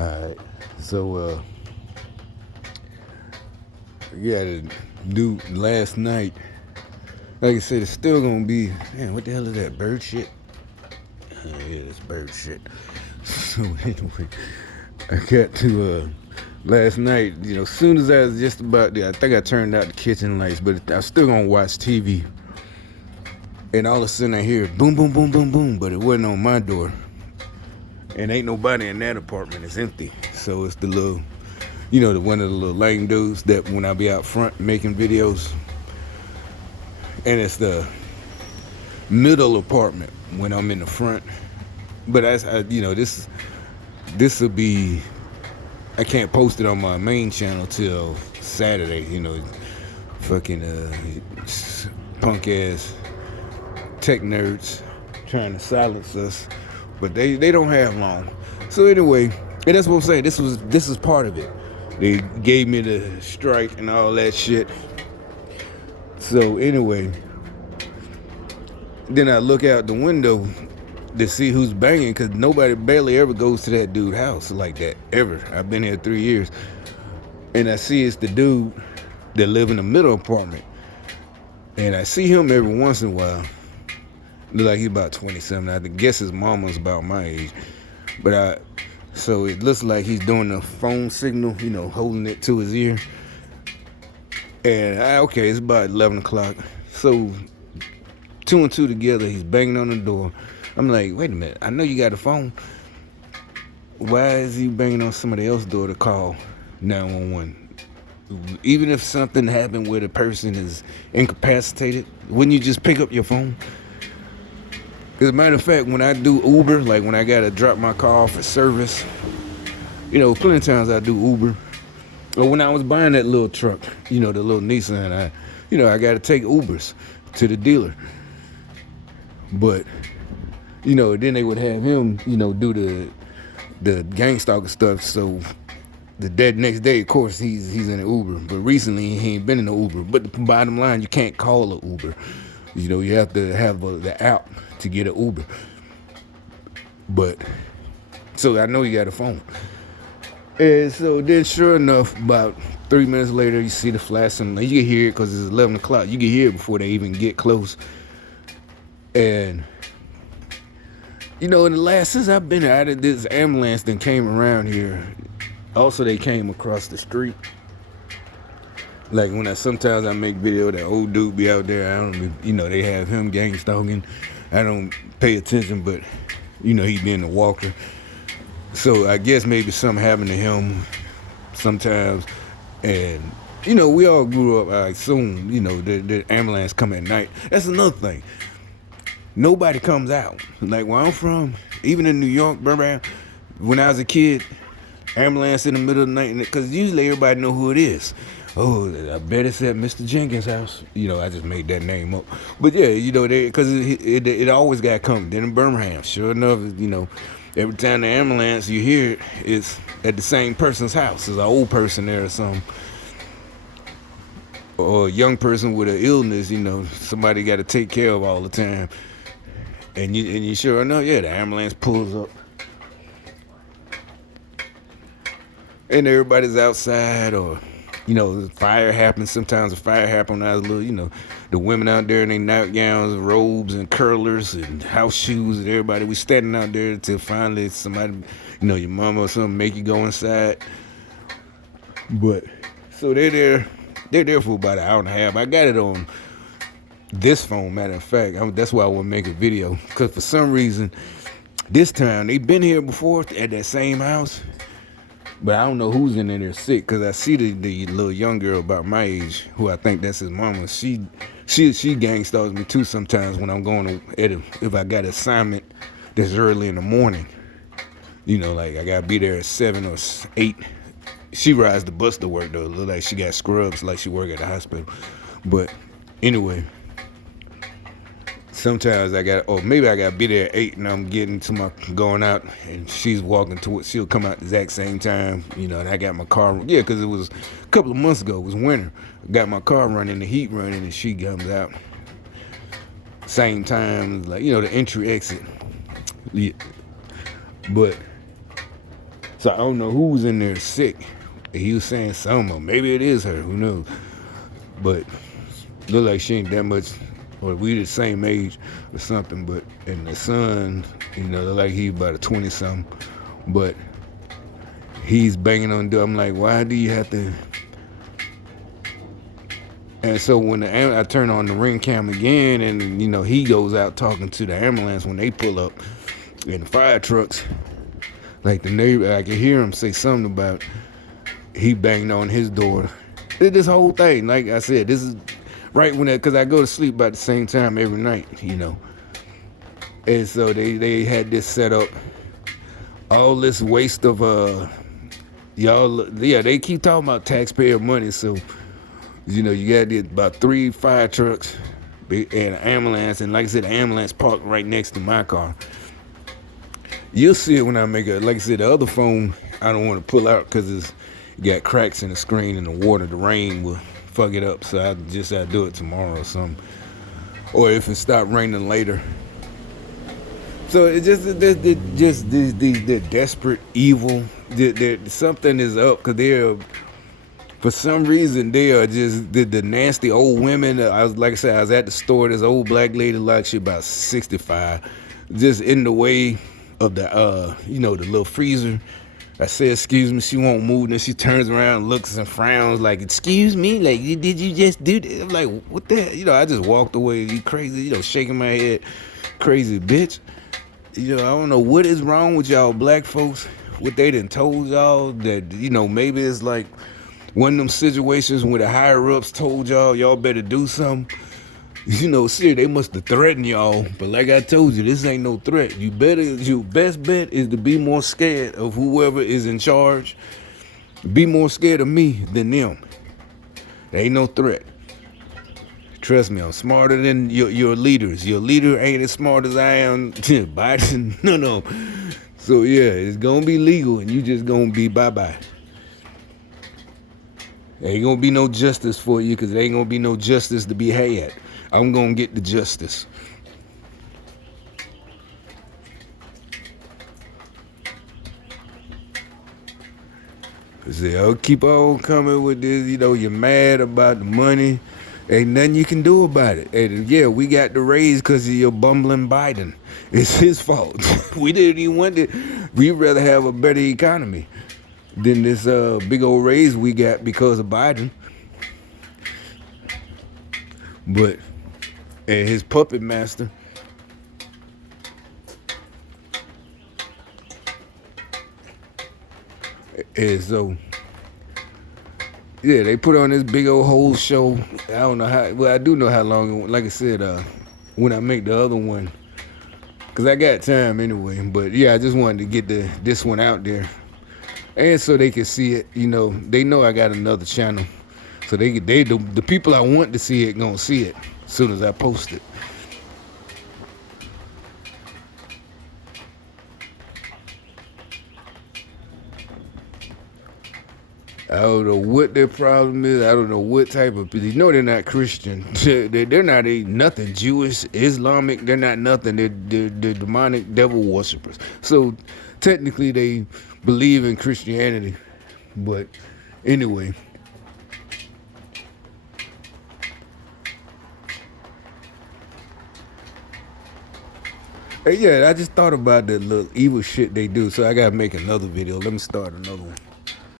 Alright, so yeah, the dude last night, like I said, it's still gonna be, man, what the hell is that, bird shit? Yeah, it's bird shit. So anyway, I got to, last night, as soon as I was just about there, I think I turned out the kitchen lights, but I was still gonna watch TV. And all of a sudden I hear boom, boom, boom, boom, boom, but it wasn't on my door. And ain't nobody in that apartment, it's empty. So it's the little, the one of the little lame dudes that when I be out front making videos, and it's the middle apartment when I'm in the front. But this will be, I can't post it on my main channel till Saturday. Fucking punk ass tech nerds trying to silence us, but they don't have long. So anyway, and that's what I'm saying. This is part of it. They gave me the strike and all that shit. So anyway, then I look out the window to see who's banging, because nobody barely ever goes to that dude's house like that, ever. I've been here 3 years. And I see it's the dude that live in the middle apartment. And I see him every once in a while. Look like he's about 20-something. I guess his mama's about my age. But so it looks like he's doing the phone signal, holding it to his ear. And okay, it's about 11 o'clock. So 2 and 2 together, he's banging on the door. I'm like, wait a minute, I know you got a phone. Why is he banging on somebody else's door to call 911? Even if something happened where the person is incapacitated, wouldn't you just pick up your phone? As a matter of fact, when I do Uber, like when I gotta drop my car off at service, plenty of times I do Uber. Or when I was buying that little truck, the little Nissan, I gotta take Ubers to the dealer. But, then they would have him, do the gang stalker stuff. So the next day, of course, he's in an Uber. But recently, he ain't been in an Uber. But the bottom line, you can't call an Uber. You have to have the app to get an Uber. But, so I know you got a phone. And so then, sure enough, about 3 minutes later, you see the flash, and you can hear it because it's 11 o'clock. You can hear it before they even get close. And, in the last, since I've been out of this ambulance that came around here, also they came across the street. Like when sometimes I make video, that old dude be out there, I don't, they have him gang stalking. I don't pay attention, but, he being a walker. So I guess maybe something happened to him sometimes. And, we all grew up, I assume, the ambulance come at night. That's another thing. Nobody comes out. Like where I'm from, even in New York, Birmingham, when I was a kid, ambulance in the middle of the night, because usually everybody know who it is. Oh, I bet it's at Mr. Jenkins' house. I just made that name up. But yeah, because it always got coming. Then in Birmingham, sure enough, every time the ambulance you hear it, it's at the same person's house. There's an old person there or something. Or a young person with an illness, somebody got to take care of all the time. And you sure enough, yeah, the ambulance pulls up. And everybody's outside, or, fire happens. Sometimes a fire happens when I was little, the women out there in their nightgowns, robes, and curlers, and house shoes, and everybody. We standing out there till finally somebody, your mama or something, make you go inside. But, so they're there for about an hour and a half. I got it on this phone, matter of fact. That's why I want to make a video. Because for some reason, this time, they've been here before at that same house. But I don't know who's in there sick, because I see the little young girl about my age, who I think that's his mama. She gang stalks me too sometimes when I'm going if I got an assignment that's early in the morning. Like I gotta be there at 7 or 8. She rides the bus to work though. Look like she got scrubs, like she work at the hospital. But anyway, sometimes maybe I gotta be there at 8 and I'm getting to my going out, and she's walking towards. She'll come out the exact same time, and I got my car. Yeah, because it was a couple of months ago. It was winter. I got my car running, the heat running, and she comes out same time, like the entry exit. Yeah. But So I don't know who's in there sick. He was saying something, or maybe it is her. Who knows? But look like she ain't that much, or we the same age or something. But and the son, look like he about a 20-something. But he's banging on the door. I'm like, why do you have to? And so when I turn on the ring cam again, and he goes out talking to the ambulance when they pull up in the fire trucks. Like the neighbor, I can hear him say something about he banged on his door. This whole thing, like I said, this is right when because I go to sleep about the same time every night, And so they had this set up, all this waste of y'all. Yeah, they keep talking about taxpayer money. So you got about 3 fire trucks and an ambulance, and like I said, the ambulance parked right next to my car. You'll see it when I make it. Like I said, the other phone I don't want to pull out because it's got cracks in the screen and the water, the rain will fuck it up. So I do it tomorrow or something, or if it stopped raining later. So it's just the desperate evil. Something is up because for some reason they are just the nasty old women. I was at the store. This old black lady, like she about 65, just in the way of the the little freezer. I said, excuse me, she won't move. Then she turns around, looks and frowns like, excuse me, like, did you just do that? I'm like, what the hell? I just walked away. You crazy, shaking my head, crazy bitch. I don't know what is wrong with y'all black folks. What they done told y'all that, maybe it's like one of them situations where the higher ups told y'all better do something. See, they must have threatened y'all. But like I told you, this ain't no threat. Your best bet is to be more scared of whoever is in charge. Be more scared of me than them. There ain't no threat. Trust me, I'm smarter than your leaders. Your leader ain't as smart as I am. Biden, no. So yeah, it's gonna be legal, and you just gonna be bye-bye. There ain't gonna be no justice for you because there ain't gonna be no justice to be had. I'm gonna get the justice. See, I'll keep on coming with this. You're mad about the money. Ain't nothing you can do about it. And yeah, we got the raise because of your bumbling Biden. It's his fault. We didn't even want it. We'd rather have a better economy than this big old raise we got because of Biden. But and his puppet master. And so, yeah, they put on this big old whole show. I don't know how. Well, I do know how long. Like I said, when I make the other one, because I got time anyway. But yeah, I just wanted to get this one out there, and so they can see it. They know I got another channel, so the people I want to see it gonna see it as soon as I post it. I don't know what their problem is. I don't know what type of people. They're not Christian. They're not nothing Jewish, Islamic. They're not nothing. They're demonic devil worshippers. So technically they believe in Christianity. But anyway. Hey, yeah, I just thought about the little evil shit they do. So I got to make another video. Let me start another one.